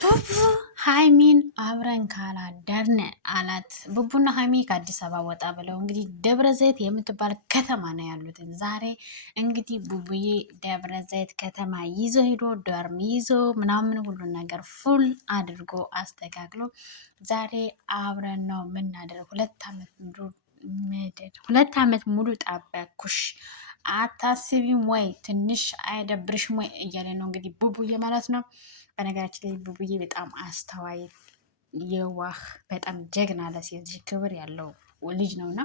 ቡቡ ሀይሚን አብረን ካላደርን አላት። ቡቡና ሀይሚ ከአዲስ አበባ ወጣ ብለው እንግዲህ ደብረ ዘይት የምትባል ከተማ ነው ያሉት። ዛሬ እንግዲህ ቡቡዬ ደብረ ዘይት ከተማ ይዞ ሄዶ ዶርም ይዞ ምናምን ሁሉን ነገር ፉል አድርጎ አስተካክሎ ዛሬ አብረን ነው የምናደር። 2 ዓመት ሁለት ዓመት ሙሉ ጠበኩሽ አታስቢም ወይ ትንሽ አይደብርሽም ወይ እያለ ነው እንግዲህ ቡቡዬ ማለት ነው። በነገራችን ላይ ቡቡዬ በጣም አስተዋይ የዋህ በጣም ጀግና ለሴት ልጅ ክብር ያለው ልጅ ነውና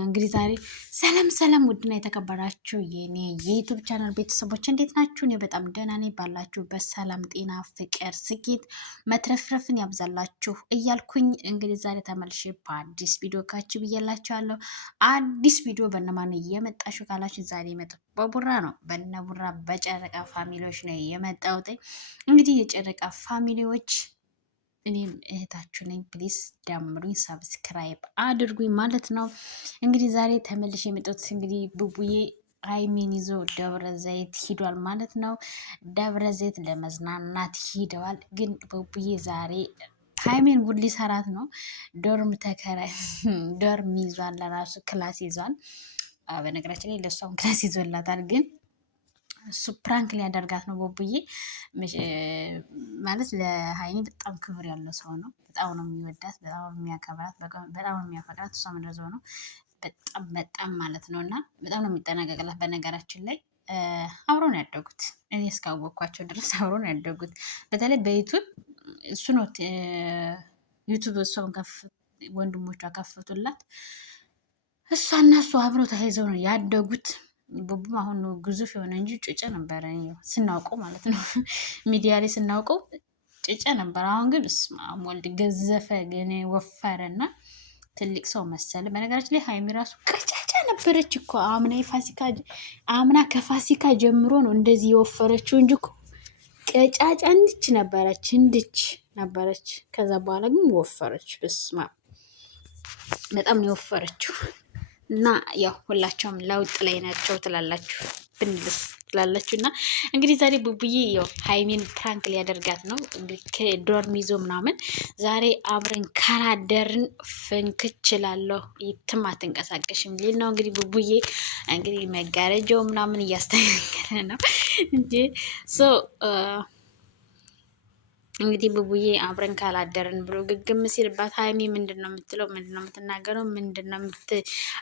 እንግዲህ ዛሬ ሰላም ሰላም፣ ውድና የተከበራችሁ የኔ የዩቱብ ቻናል ቤተሰቦች እንዴት ናችሁ? እኔ በጣም ደህና ነኝ። ባላችሁበት ሰላም፣ ጤና፣ ፍቅር፣ ስኬት መትረፍረፍን ያብዛላችሁ እያልኩኝ እንግዲህ ዛሬ ተመልሼ በአዲስ ቪዲዮ ካችሁ ብያላችኋለሁ። አዲስ ቪዲዮ በነማን እየመጣችሁ ካላችሁ ዛሬ የመጣሁት በቡራ ነው። በነቡራ በጨረቃ ፋሚሊዎች ነው የመጣሁት። እንግዲህ የጨረቃ ፋሚሊዎች እኔም እህታችሁ ነኝ። ፕሊስ ደምሩኝ፣ ሰብስክራይብ አድርጉኝ ማለት ነው። እንግዲህ ዛሬ ተመልሼ የመጣሁት እንግዲህ ቡቡዬ ሀይሚን ይዞ ደብረ ዘይት ሂዷል ማለት ነው። ደብረ ዘይት ለመዝናናት ሂደዋል። ግን ቡቡዬ ዛሬ ሀይሚን ጉድ ሊሰራት ነው። ዶርም ተከራይ ዶርም ይዟል፣ ለራሱ ክላስ ይዟል። በነገራችን ላይ ለእሷም ክላስ ይዞላታል ግን እሱ ፕራንክ ሊያደርጋት ነው። ቦቡዬ ማለት ለሀይኒ በጣም ክብር ያለው ሰው ነው። በጣም ነው የሚወዳት፣ በጣም ነው የሚያከብራት፣ በጣም ነው የሚያፈቅራት። እሷም እንደዛው ነው። በጣም ማለት ነው። እና በጣም ነው የሚጠናቀቅላት። በነገራችን ላይ አብሮ ነው ያደጉት። እኔ እስካወቅኳቸው ድረስ አብሮ ነው ያደጉት። በተለይ በዩቱብ እሱ ነው ዩቱብ እሷን ወንድሞቿ ከፈቱላት። እሷና እሱ አብሮ ተያይዘው ነው ያደጉት። ቡቡም አሁን ግዙፍ የሆነ እንጂ ጭጭ ነበረ ስናውቀው ማለት ነው። ሚዲያ ላይ ስናውቀው ጭጭ ነበር። አሁን ግን እስማም ወልድ ገዘፈ፣ ግን ወፈረ እና ትልቅ ሰው መሰለ። በነገራችን ላይ ሀይሚ ራሱ ቀጫጫ ነበረች እኮ አምና ከፋሲካ ጀምሮ ነው እንደዚህ የወፈረችው እንጂ እኮ ቀጫጫ እንድች ነበረች። ከዛ በኋላ ግን ወፈረች። በስማ በጣም ነው የወፈረችው። እና ያው ሁላቸውም ለውጥ ላይ ናቸው ትላላችሁ ብንልስ ትላላችሁ። እና እንግዲህ ዛሬ ቡቡዬ ያው ሀይሚን ፕራንክ ሊያደርጋት ነው እንግዲህ ከዶርም ይዞ ምናምን ዛሬ አብረን ካላደርን ፍንክችላለሁ የትም አትንቀሳቀሽም ሊል ነው እንግዲህ ቡቡዬ። እንግዲህ መጋረጃው ምናምን እያስተካከለ ነው እንጂ እንግዲህ ቡቡዬ አብረን ካላደርን ብሎ ግግም ሲልባት ሀይሚ ምንድን ነው የምትለው? ምንድን ነው የምትናገረው? ምንድን ነው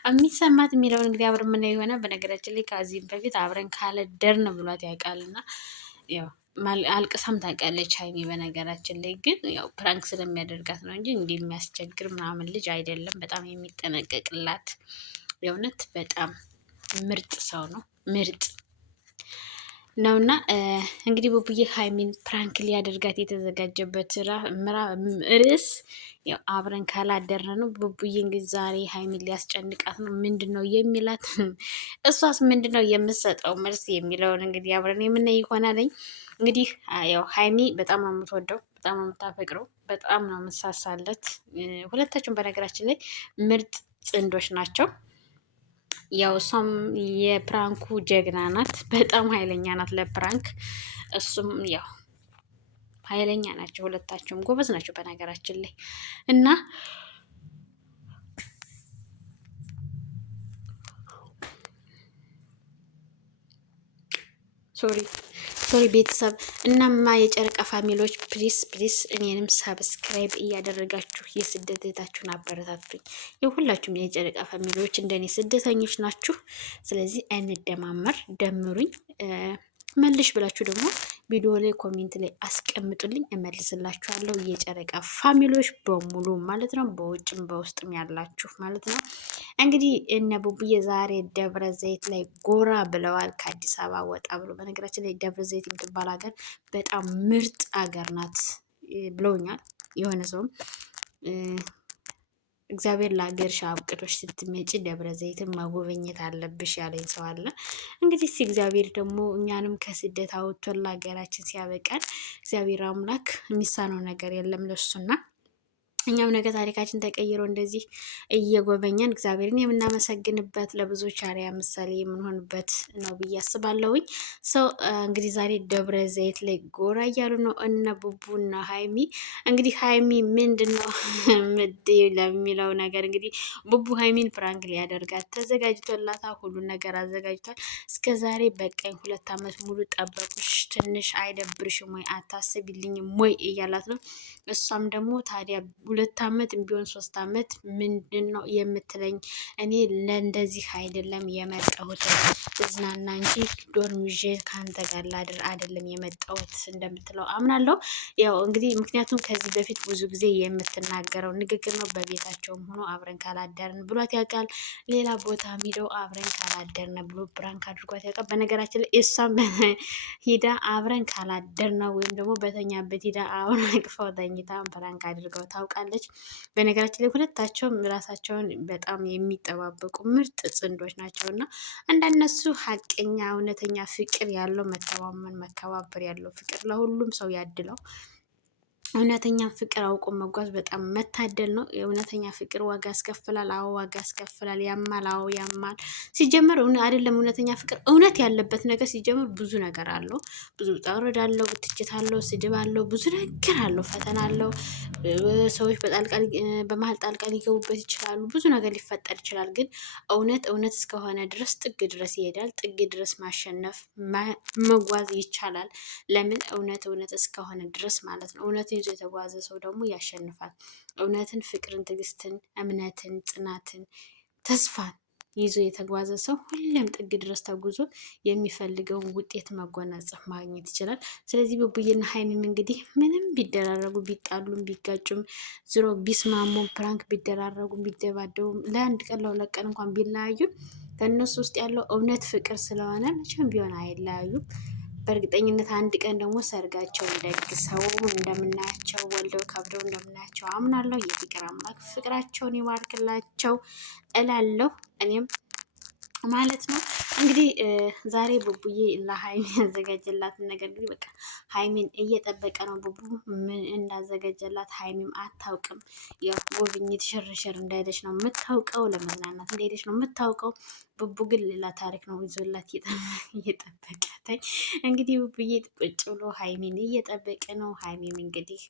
የሚሰማት የሚለውን እንግዲህ አብረን ምና የሆነ በነገራችን ላይ ከዚህም በፊት አብረን ካላደርን ብሏት ያውቃልና ያው አልቅሳም ታውቃለች ሀይሚ። በነገራችን ላይ ግን ያው ፕራንክ ስለሚያደርጋት ነው እንጂ እንዲህ የሚያስቸግር ምናምን ልጅ አይደለም። በጣም የሚጠነቀቅላት የእውነት በጣም ምርጥ ሰው ነው። ምርጥ ነውና እንግዲህ ቡቡዬ ሀይሚን ፕራንክ ሊያደርጋት የተዘጋጀበት ርዕስ ያው አብረን ካላደረ ነው። ቡቡዬ እንግዲህ ዛሬ ሀይሚን ሊያስጨንቃት ነው። ምንድን ነው የሚላት? እሷስ ምንድን ነው የምትሰጠው መልስ የሚለውን እንግዲህ አብረን የምናይ ይሆናለኝ። እንግዲህ ያው ሀይሚ በጣም ነው የምትወደው፣ በጣም ነው የምታፈቅረው፣ በጣም ነው የምትሳሳለት። ሁለታችሁም በነገራችን ላይ ምርጥ ጥንዶች ናቸው። ያው እሷም የፕራንኩ ጀግና ናት። በጣም ኃይለኛ ናት ለፕራንክ። እሱም ያው ኃይለኛ ናቸው። ሁለታቸውም ጎበዝ ናቸው በነገራችን ላይ እና ሶሪ ቤተሰብ። እናማ የጨረቃ ፋሚሊዎች ፕሊስ እኔንም ሰብስክራይብ እያደረጋችሁ የስደት እህታችሁን አበረታቱኝ። የሁላችሁም የጨረቃ ፋሚሊዎች እንደኔ ስደተኞች ናችሁ። ስለዚህ እንደማመር ደምሩኝ። መልሽ ብላችሁ ደግሞ ቪዲዮ ላይ ኮሜንት ላይ አስቀምጡልኝ፣ እመልስላችኋለሁ። የጨረቃ ፋሚሊዎች በሙሉ ማለት ነው፣ በውጭም በውስጥም ያላችሁ ማለት ነው። እንግዲህ እነ ቡቡዬ ዛሬ ደብረ ዘይት ላይ ጎራ ብለዋል፣ ከአዲስ አበባ ወጣ ብሎ። በነገራችን ላይ ደብረ ዘይት የምትባል ሀገር በጣም ምርጥ ሀገር ናት ብለውኛል። የሆነ ሰውም እግዚአብሔር ለሀገርሽ አብቅቶሽ ስትመጪ ደብረ ዘይትን መጎበኘት አለብሽ ያለኝ ሰው አለ። እንግዲህ እግዚአብሔር ደግሞ እኛንም ከስደት አውጥቶ ለሀገራችን ሲያበቃን እግዚአብሔር አምላክ የሚሳነው ነገር የለም ለሱና እኛም ነገ ታሪካችን ተቀይሮ እንደዚህ እየጎበኘን እግዚአብሔርን የምናመሰግንበት ለብዙዎች አርአያ ምሳሌ የምንሆንበት ነው ብዬ አስባለሁኝ። ሰው እንግዲህ ዛሬ ደብረ ዘይት ላይ ጎራ እያሉ ነው እነ ቡቡና ሀይሚ። እንግዲህ ሀይሚ ምንድን ነው ምድ ለሚለው ነገር እንግዲህ ቡቡ ሀይሚን ፕራንክ ሊያደርጋት ተዘጋጅቶላታ ሁሉን ነገር አዘጋጅቷል። እስከ ዛሬ በቀኝ 2 ዓመት ሙሉ ጠበቁሽ፣ ትንሽ አይደብርሽም ወይ አታስቢልኝም ወይ እያላት ነው። እሷም ደግሞ ታዲያ 2 ዓመት ቢሆን 3 ዓመት ምንድን ነው የምትለኝ? እኔ ለእንደዚህ አይደለም የመጣሁት እዝናና እንጂ ዶርም ይዤ ከአንተ ጋር ላድር አይደለም የመጣሁት እንደምትለው አምናለሁ። ያው እንግዲህ ምክንያቱም ከዚህ በፊት ብዙ ጊዜ የምትናገረው ንግግር ነው። በቤታቸውም ሆኖ አብረን ካላደርን ብሏት ያውቃል። ሌላ ቦታ ሂደው አብረን ካላደርን ብሎ ብራንክ አድርጓት ያውቃል። በነገራችን ላይ እሷም ሂዳ አብረን ካላደርን ወይም ደግሞ በተኛበት ሂዳ አብረን አቅፋው ተኝታ ብራንክ አድርገው ታውቃለች። በነገራችን ላይ ሁለታቸውም ራሳቸውን በጣም የሚጠባበቁ ምርጥ ጽንዶች ናቸው እና እንደነሱ ሀቀኛ እውነተኛ ፍቅር ያለው መተማመን መከባበር ያለው ፍቅር ለሁሉም ሰው ያድለው። እውነተኛ ፍቅር አውቆ መጓዝ በጣም መታደል ነው። የእውነተኛ ፍቅር ዋጋ ያስከፍላል። አዎ ዋጋ ያስከፍላል። ያማል። አዎ ያማል። ሲጀመር አይደለም እውነተኛ ፍቅር እውነት ያለበት ነገር ሲጀመር ብዙ ነገር አለው። ብዙ ውጣ ውረድ አለው። ትችት አለው። ስድብ አለው። ብዙ ነገር አለው። ፈተና አለው። ሰዎች በመሀል ጣልቃ ሊገቡበት ይችላሉ። ብዙ ነገር ሊፈጠር ይችላል። ግን እውነት እውነት እስከሆነ ድረስ ጥግ ድረስ ይሄዳል። ጥግ ድረስ ማሸነፍ መጓዝ ይቻላል። ለምን እውነት እውነት እስከሆነ ድረስ ማለት ነው። እውነትን ይዞ የተጓዘ ሰው ደግሞ ያሸንፋል። እውነትን፣ ፍቅርን፣ ትዕግስትን፣ እምነትን፣ ጽናትን፣ ተስፋን ይዞ የተጓዘ ሰው ሁሌም ጥግ ድረስ ተጉዞ የሚፈልገውን ውጤት መጎናጸፍ ማግኘት ይችላል። ስለዚህ ቡቡዬና ሀይሚም እንግዲህ ምንም ቢደራረጉ ቢጣሉም ቢጋጩም ዝሮ ቢስማሙም ፕራንክ ቢደራረጉም ቢደባደቡም ለአንድ ቀን ለሁለት ቀን እንኳን ቢለያዩም ከእነሱ ውስጥ ያለው እውነት ፍቅር ስለሆነ መቼም ቢሆን አይለያዩም። በእርግጠኝነት አንድ ቀን ደግሞ ሰርጋቸውን ደግሰው እንደምናያቸው ወልደው ከብደው እንደምናያቸው አምናለሁ። የፍቅር አምላክ ፍቅራቸውን ይባርክላቸው እላለሁ እኔም ማለት ነው። እንግዲህ ዛሬ ቡቡዬ ለሀይሚ ያዘጋጀላትን ነገር እንግዲህ በቃ ሀይሚን እየጠበቀ ነው። ቡቡ ምን እንዳዘጋጀላት ሀይሚም አታውቅም። ያው ጉብኝት ሽርሽር እንደሄደች ነው የምታውቀው። ለመዝናናት እንደሄደች ነው የምታውቀው። ቡቡ ግን ሌላ ታሪክ ነው ይዞላት እየጠበቃተኝ። እንግዲህ ቡቡዬ ቁጭ ብሎ ሀይሚን እየጠበቀ ነው። ሀይሚም እንግዲህ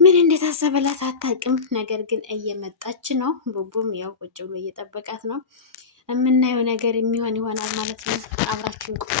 ምን እንደታሰበላት አታውቅም። ነገር ግን እየመጣች ነው። ቡቡም ያው ቁጭ ብሎ እየጠበቃት ነው። የምናየው ነገር የሚሆን ይሆናል ማለት ነው። አብራችን ቆዩ።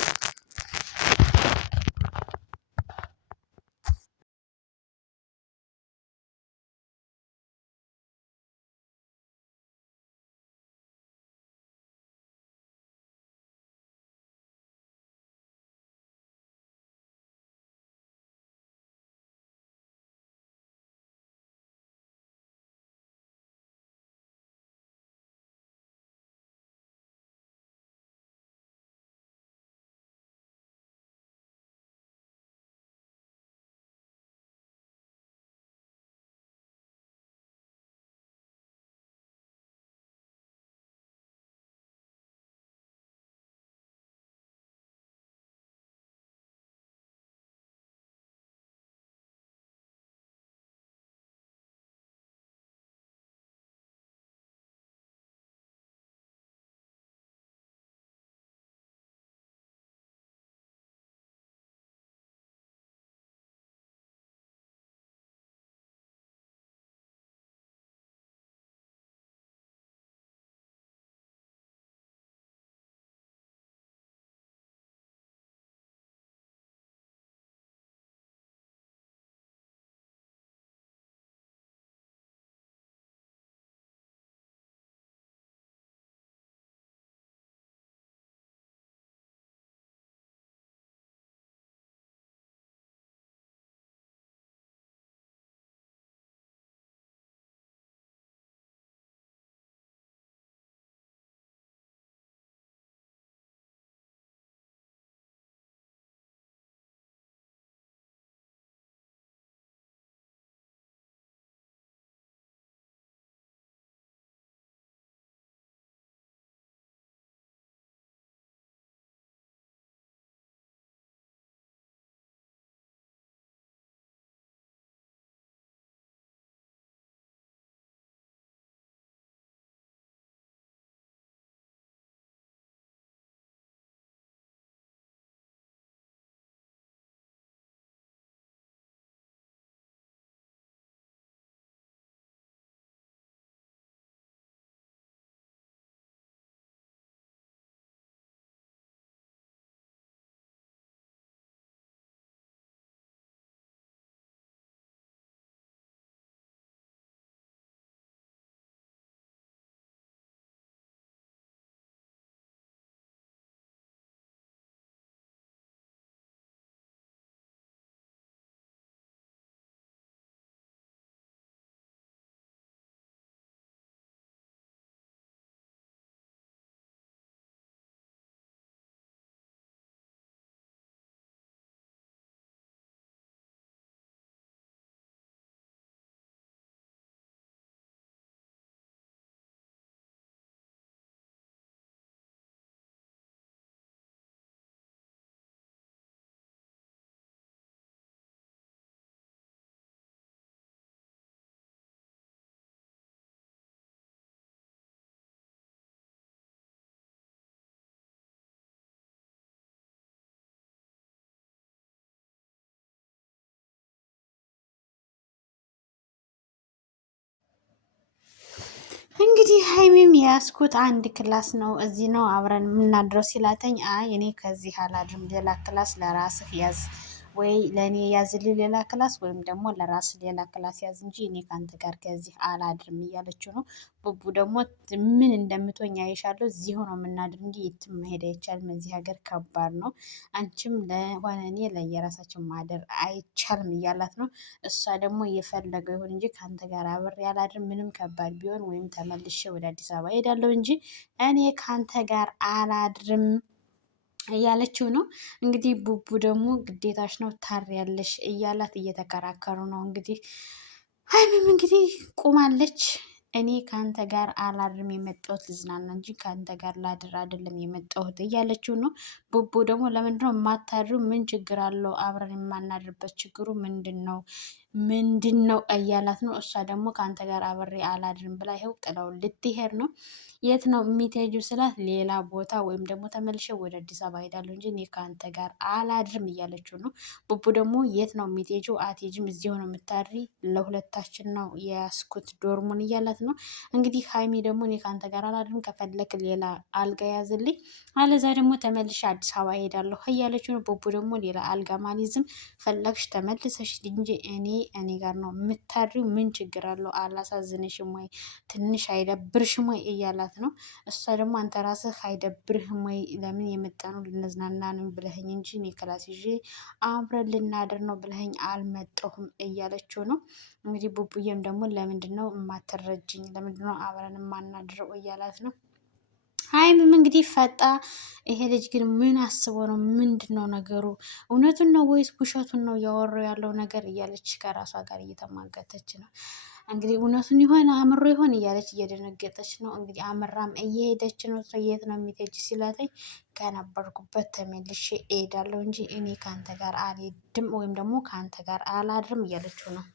እንግዲህ ሀይሚም የያዝኩት አንድ ክላስ ነው፣ እዚህ ነው አብረን የምናድረው ሲላተኝ፣ አይ እኔ ከዚህ አላድርም፣ ሌላ ክላስ ለራስህ ያዝ ወይ ለእኔ ያዝልኝ ሌላ ክላስ ወይም ደግሞ ለራስ ሌላ ክላስ ያዝ እንጂ እኔ ከአንተ ጋር ከዚህ አላድርም እያለችው ነው። ቡቡ ደግሞ ምን እንደምትሆኝ አይሻለሁ፣ እዚህ ሆኖ የምናድር እንጂ የትም መሄድ አይቻልም፣ እዚህ ሀገር ከባድ ነው፣ አንቺም ለሆነ እኔ ለየራሳችን ማደር አይቻልም እያላት ነው። እሷ ደግሞ እየፈለገው ይሁን እንጂ ከአንተ ጋር አብሬ አላድርም፣ ምንም ከባድ ቢሆን ወይም ተመልሼ ወደ አዲስ አበባ ሄዳለሁ እንጂ እኔ ከአንተ ጋር አላድርም እያለችው ነው። እንግዲህ ቡቡ ደግሞ ግዴታሽ ነው ታሪያለሽ እያላት እየተከራከሩ ነው። እንግዲህ ሀይሚም እንግዲህ ቁማለች። እኔ ከአንተ ጋር አላድርም የመጣሁት ልዝናና እንጂ ከአንተ ጋር ላድር አይደለም የመጣሁት እያለችው ነው። ቡቡ ደግሞ ለምንድነው የማታድሪው? ምን ችግር አለው? አብረን የማናድርበት ችግሩ ምንድን ነው እያላት ነው። እሷ ደግሞ ከአንተ ጋር አብሬ አላድርም ብላ ይኸው ጥለው ልትሄድ ነው። የት ነው የሚትሄጂው ስላት ሌላ ቦታ ወይም ደግሞ ተመልሼ ወደ አዲስ አበባ ሄዳለሁ እንጂ እኔ ከአንተ ጋር አላድርም እያለችው ነው። ቡቡ ደግሞ የት ነው የሚትሄጂው? አትሄጂም፣ እዚህ ሆነ የምታድሪ፣ ለሁለታችን ነው የያዝኩት ዶርሙን እያላት ነው። እንግዲህ ሀይሚ ደግሞ እኔ ከአንተ ጋር አላድርም፣ ከፈለክ ሌላ አልጋ ያዝልኝ፣ አለዛ ደግሞ ተመልሼ አዲስ አበባ ሄዳለሁ እያለችው ነው። ቡቡ ደግሞ ሌላ አልጋ ማንይዝም፣ ፈለግሽ ተመልሰሽ እንጂ እኔ ጋር ነው የምታድሪው፣ ምን ችግር አለው? አላሳዝንሽም ወይ? ትንሽ አይደብርሽም ወይ እያላት ነው። እሷ ደግሞ አንተ ራስህ አይደብርህም ወይ? ለምን የመጣ ነው ልንዝናና ነው ብለኸኝ እንጂ እኔ ክላስ ይዤ አብረን ልናድር ነው ብለኸኝ አልመጣሁም እያለችው ነው። እንግዲህ ቡቡዬም ደግሞ ለምንድን ነው የማትረጅኝ? ለምንድን ነው አብረን የማናድረው እያላት ነው። ሀይምም እንግዲህ ፈጣ ይሄ ልጅ ግን ምን አስቦ ነው? ምንድን ነው ነገሩ? እውነቱን ነው ወይስ ውሸቱን ነው እያወራው ያለው ነገር እያለች ከራሷ ጋር እየተሟገተች ነው። እንግዲህ እውነቱን ይሆን አምሮ ይሆን እያለች እየደነገጠች ነው። እንግዲህ አምራም እየሄደች ነው። የት ነው የሚሄጅ ሲላተኝ ከነበርኩበት ተመልሼ እሄዳለሁ እንጂ እኔ ከአንተ ጋር አልሄድም ወይም ደግሞ ከአንተ ጋር አላድርም እያለችው ነው።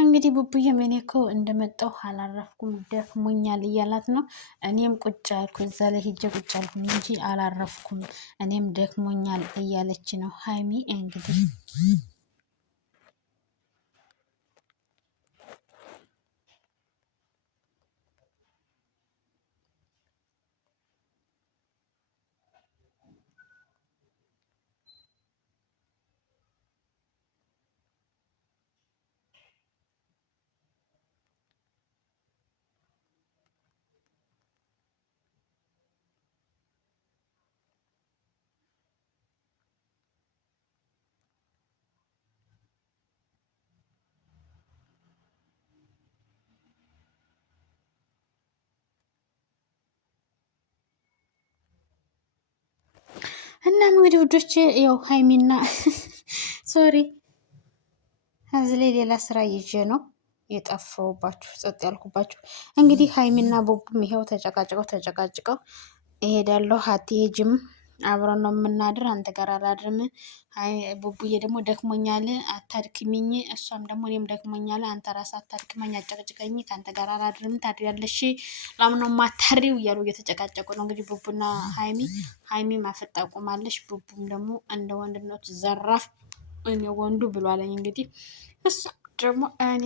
እንግዲህ ቡቡዬም እኔ እኮ እንደመጣሁ አላረፍኩም ደክሞኛል እያላት ነው። እኔም ቁጭ አልኩ እዛ ላይ ሂጄ ቁጭ አልኩኝ እንጂ አላረፍኩም እኔም ደክሞኛል እያለች ነው ሀይሚ እንግዲህ እናም እንግዲህ ውዶች ያው ሀይሚና ሶሪ እዚህ ላይ ሌላ ስራ ይዤ ነው የጠፋሁባችሁ ጸጥ ያልኩባችሁ። እንግዲህ ሀይሚና ቡቡም ይሄው ተጨቃጭቀው እሄዳለሁ አትሄጂም፣ አብረን ነው የምናድር፣ አንተ ጋር አላድርም። ቡቡዬ ደግሞ ደክሞኛል አታድክሚኝ፣ እሷም ደግሞ እኔም ደክሞኛል አንተ ራስህ አታድክመኝ፣ አጨቅጭቀኝ፣ ከአንተ ጋር አላድርም፣ ታድሪያለሽ፣ ለምን ማታሪው እያሉ እየተጨቃጨቁ ነው እንግዲህ ቡቡና ሀይሚ ማፈጣ ቆማለች። ቡቡም ደግሞ እንደ ወንድነቱ ዘራፍ እኔ ወንዱ ብሏለኝ። እንግዲህ እሷ ደግሞ እኔ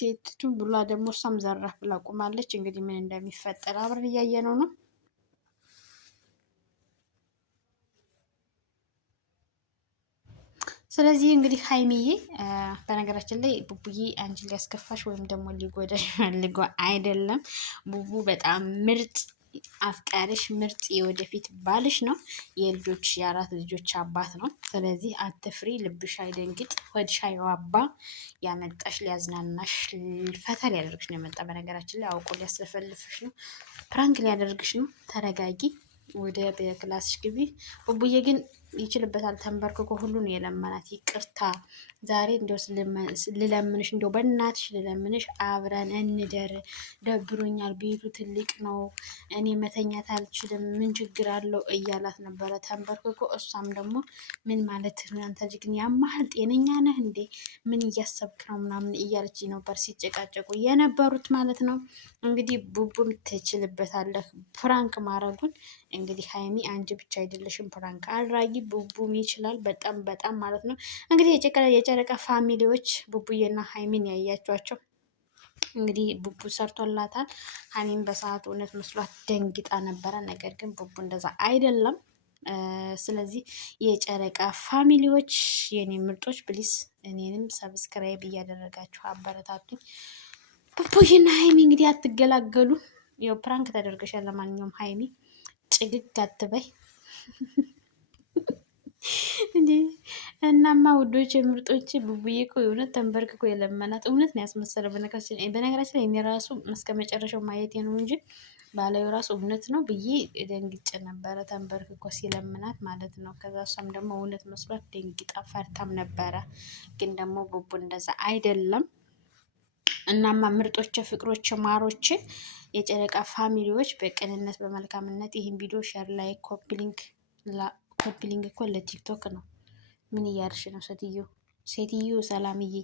ሴቲቱ ብሏ ደግሞ እሷም ዘራፍ ብላ ቆማለች። እንግዲህ ምን እንደሚፈጠር አብረን እያየነው ነው። ስለዚህ እንግዲህ ሀይሚዬ በነገራችን ላይ ቡቡዬ አንቺን ሊያስከፋሽ ወይም ደግሞ ሊጎዳሽ ፈልጎ አይደለም። ቡቡ በጣም ምርጥ አፍቃሪሽ ምርጥ የወደፊት ባልሽ ነው። የአራት ልጆች አባት ነው። ስለዚህ አትፍሪ፣ ልብሽ አይደንግጥ፣ ሆድሽ አይባባ። ያመጣሽ ሊያዝናናሽ ፈታ ሊያደርግሽ ነው የመጣ። በነገራችን ላይ አውቆ ሊያስለፈልፍሽ ነው፣ ፕራንክ ሊያደርግሽ ነው። ተረጋጊ፣ ወደ ክላስሽ ግቢ። ቡቡዬ ግን ይችልበታል። ተንበርክኮ ሁሉን የለመናት ይቅርታ ዛሬ እንዲያው ልለምንሽ፣ እንዲያው በእናትሽ ልለምንሽ፣ አብረን እንደር፣ ደብሮኛል፣ ቤቱ ትልቅ ነው፣ እኔ መተኛት አልችልም፣ ምን ችግር አለው እያላት ነበረ ተንበርክኮ። እሷም ደግሞ ምን ማለት አንተ ልጅ ግን ያማህል፣ ጤነኛ ነህ እንዴ? ምን እያሰብክ ነው? ምናምን እያለች ነበር ሲጨቃጨቁ የነበሩት ማለት ነው። እንግዲህ ቡቡም ትችልበታለህ ፕራንክ ማድረጉን። እንግዲህ ሀይሚ አንቺ ብቻ አይደለሽም ፕራንክ አድራጊ፣ ቡቡም ይችላል በጣም በጣም ማለት ነው። እንግዲህ የጨረቃ ፋሚሊዎች ቡቡዬና ሀይሚን ያያቸዋቸው እንግዲህ ቡቡ ሰርቶላታል። ሀይሚን በሰዓቱ እውነት መስሏት ደንግጣ ነበረ። ነገር ግን ቡቡ እንደዛ አይደለም። ስለዚህ የጨረቃ ፋሚሊዎች የኔ ምርጦች ፕሊስ እኔንም ሰብስክራይብ እያደረጋችሁ አበረታቱኝ። ቡቡዬና ሀይሚ እንግዲህ አትገላገሉ። ያው ፕራንክ ተደርገሻል። ለማንኛውም ሀይሚ ጭግግ አትበይ እንዴ። እናማ ውዶች ምርጦች ቡቡዬ እኮ የእውነት ተንበርክኮ የለመናት እውነት ነው ያስመሰለው። በነገራችን ላይ እኔ ራሱ እስከ መጨረሻው ማየቴ ነው እንጂ ባላዩ ራሱ እውነት ነው ብዬ ደንግጬ ነበረ፣ ተንበርክኮ ሲለምናት ማለት ነው። ከዛ እሷም ደግሞ እውነት መስሏት ደንግጣ ፈርታም ነበረ። ግን ደግሞ ቡቡ እንደዛ አይደለም። እናማ ምርጦች፣ ፍቅሮች፣ ማሮች፣ የጨረቃ ፋሚሊዎች በቅንነት በመልካምነት ይህን ቪዲዮ ሸር ላይ ኮፒሊንግ እኮ ለቲክቶክ ነው። ምን እያርሽ ነው ሴትዮ ሰላምዬ?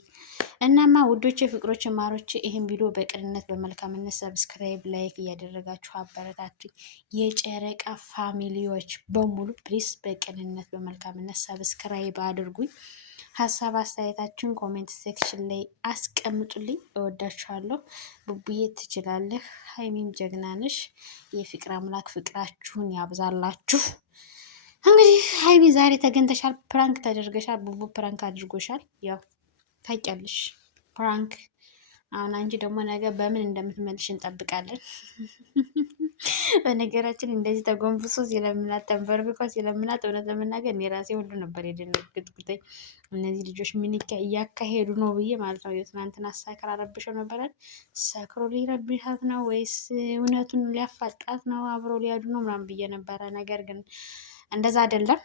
እናማ ውዶች፣ ፍቅሮች፣ ማሮች ይህን ቪዲዮ በቅንነት በመልካምነት ሰብስክራይብ ላይክ እያደረጋችሁ አበረታቱኝ። የጨረቃ ፋሚሊዎች በሙሉ ፕሊስ በቅንነት በመልካምነት ሰብስክራይብ አድርጉኝ። ሀሳብ አስተያየታችሁን ኮሜንት ሴክሽን ላይ አስቀምጡልኝ። እወዳችኋለሁ። ቡቡዬ ትችላለህ፣ ሀይሚም ጀግና ነሽ። የፍቅር አምላክ ፍቅራችሁን ያብዛላችሁ። እንግዲህ ሀይሚ ዛሬ ተገኝተሻል፣ ፕራንክ ተደርገሻል። ቡቡ ፕራንክ አድርጎሻል። ያው ታውቂያለሽ ፕራንክ። አሁን አንቺ ደግሞ ነገ በምን እንደምትመልሽ እንጠብቃለን። በነገራችን እንደዚህ ተጎንብሶ ሲለምናት ተንበርክኮ ሲለምናት እውነት ለመናገር እኔ ራሴ ሁሉ ነበር የደነገጥኩት። እነዚህ ልጆች ምን እያካሄዱ ነው ብዬ ማለት ነው። ትናንትና ሳይክል አረብሸው ነበራል። ሰክሮ ሊረብሻት ነው ወይስ እውነቱን ሊያፋጣት ነው? አብሮ ሊያዱ ነው ምናምን ብዬ ነበረ። ነገር ግን እንደዛ አይደለም።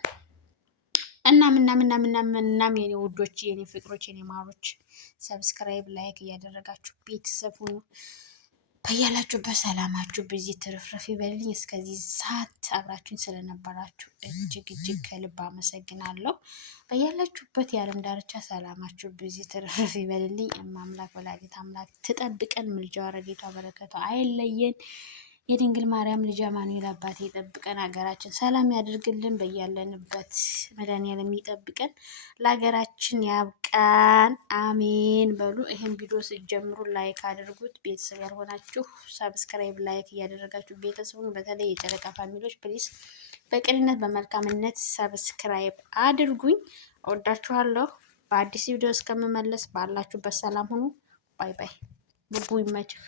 እናም የኔ ውዶች፣ የኔ ፍቅሮች፣ የኔ ማሮች ሰብስክራይብ ላይክ እያደረጋችሁ ቤተሰብ ሁኑ። በያላችሁበት ሰላማችሁ ብዙ ትርፍርፍ ይበልኝ። እስከዚህ ሰዓት አብራችሁን ስለነበራችሁ እጅግ እጅግ ከልብ አመሰግናለሁ። በያላችሁበት የዓለም ዳርቻ ሰላማችሁ ብዙ ትርፍርፍ ይበልልኝ። እማምላክ ወላዲተ አምላክ ትጠብቀን። ምልጃዋ ረድኤቷ በረከቷ አይለየን። የድንግል ማርያም ልጅ አማኑኤል አባቴ ይጠብቀን። ሀገራችን ሰላም ያድርግልን። በያለንበት መድኃኒዓለም ይጠብቀን። ለሀገራችን ያብቃን። አሜን በሉ። ይህን ቪዲዮ ስትጀምሩ ላይክ አድርጉት። ቤተሰብ ያልሆናችሁ ሰብስክራይብ ላይክ እያደረጋችሁ ቤተሰቡን፣ በተለይ የጨረቃ ፋሚሊዎች ፕሊስ በቅንነት በመልካምነት ሰብስክራይብ አድርጉኝ። እወዳችኋለሁ። በአዲስ ቪዲዮ እስከምመለስ ባላችሁበት ሰላም ሁኑ። ባይ ባይ። ቡቡ ይመችህ።